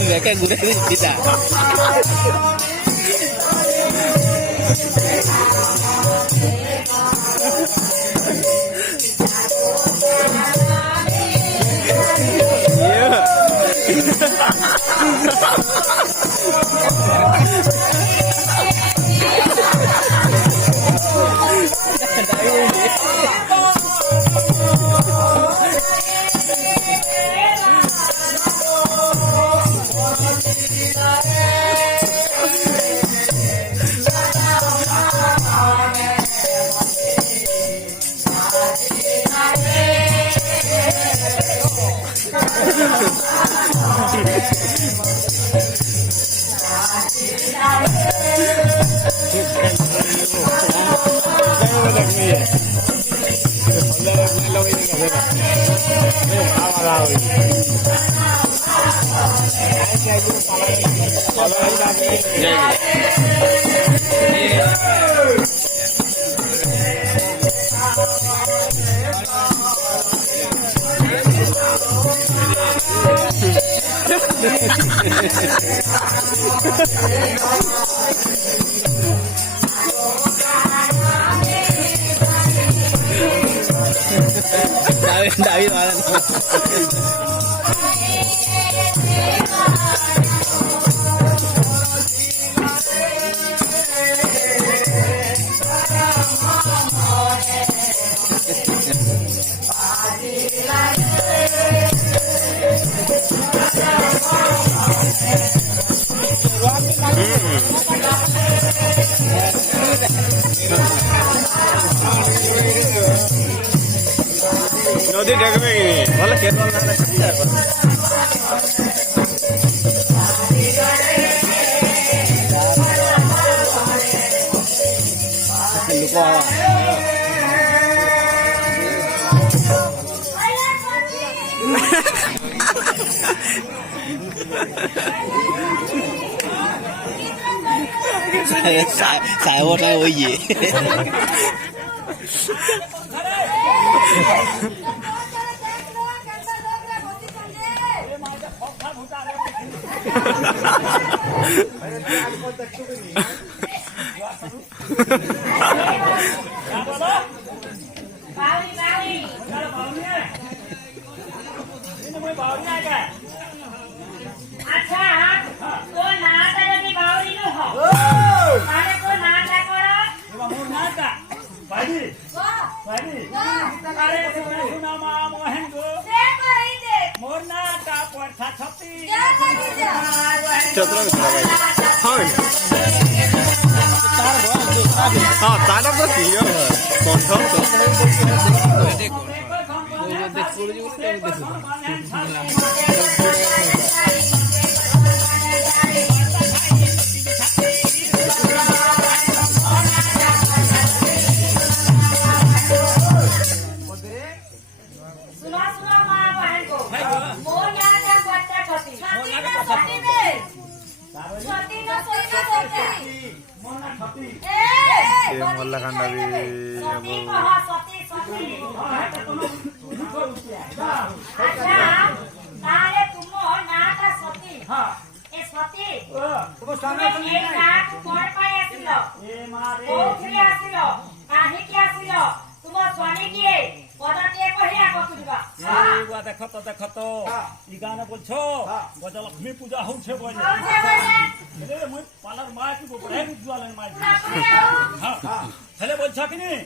Mereka gurih tidak. David malah. नदी डेग में बोले खेत वाला xài ô tay ôi gì हाँ ताना तो सीरियल है कौन मल्ला खाना भी देख तो गाना बोल गजलक्ष्मी पूजा हो पार्लर माय हेले बोल कि मैं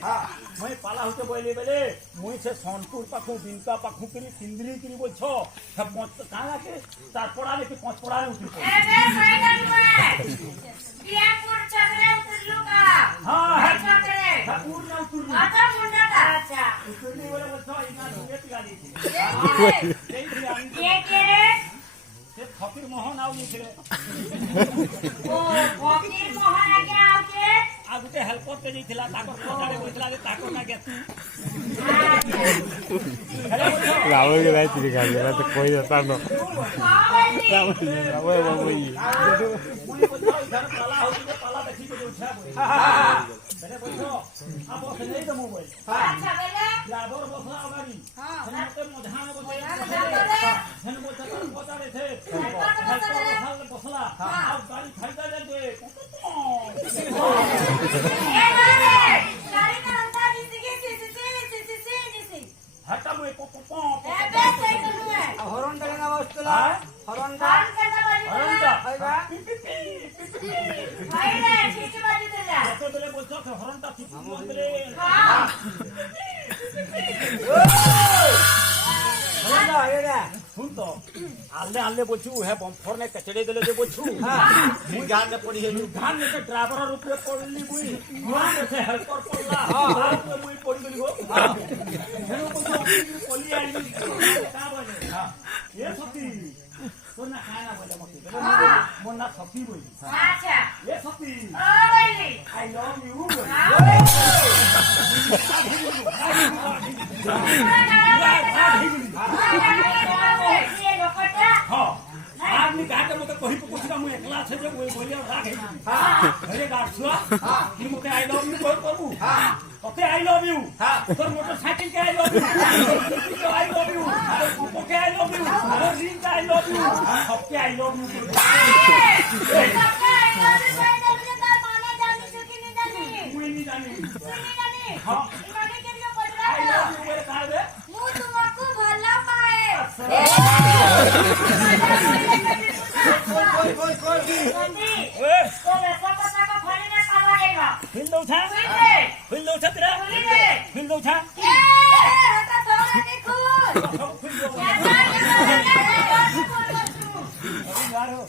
पाला होते बोले बेले मुई से सोनपुर पाखु बिनका पाखु करी सिंदरी करी बोल सब कहाँ के चार पड़ा लेके पांच पड़ा उठी फकीर मोहन आओ फकीर मोहन आगे आओ आ गुटे हेल्पर के जैथिला ताकर पचारे बोलथिला जे ताकर ना गेतु रावण के राय तिरी खाली मैं तो कोई जाता न रावण बाबू ये मुनी बोलथो इधर पाला हो जे पाला देखि के उठा बोल अरे बोलथो आ बस नहीं तो मोबाइल अच्छा बेले ड्राइवर बसला गाड़ी हां हमके मधान बसला हन बोलता पचारे थे बसला आ गाड़ी फायदा दे दे गाड़ी का अंतर जिसी हटा मुए पो एबे सही कनु है हॉर्न डालेगा वस्तुला हॉर्न का कान करता बाजी हरंदा आएगा भाई रे ठीक बाजी देला तो बोले बोलछो कि हरंदा ठीक बोले हां हॉर्न आएगा सुन तो आले आले बोलछु है बम्फर ने कचड़े देले जे बोलछु मुई गान ने पड़ी है गान ने के ड्राइवर रुपये पड़ली मुई गान से हेल्पर पड़ला हां तो मुई पड़ी गली हो हेनो बोलछु पली आई का बोले हां ये सती तो ना खाना बोले मते मोर ना सती बोली अच्छा ये सती ओ बोली आई लव यू हां आदमी गाटे मते कहि पे कुछ मु एकला छे जे ओइ बोलिया राख हां अरे गाछुआ कि मते आई लव यू बोल करबू हां ओके आई लव यू हां तोर मोटरसाइकिल के I love you I love you तोर के आई लव यू तोर रिंग के आई लव यू सबके आई लव यू मुई नहीं जानी हां आई लव यू मेरे कार दे फिल दो था तेरा फिल दो था यार हो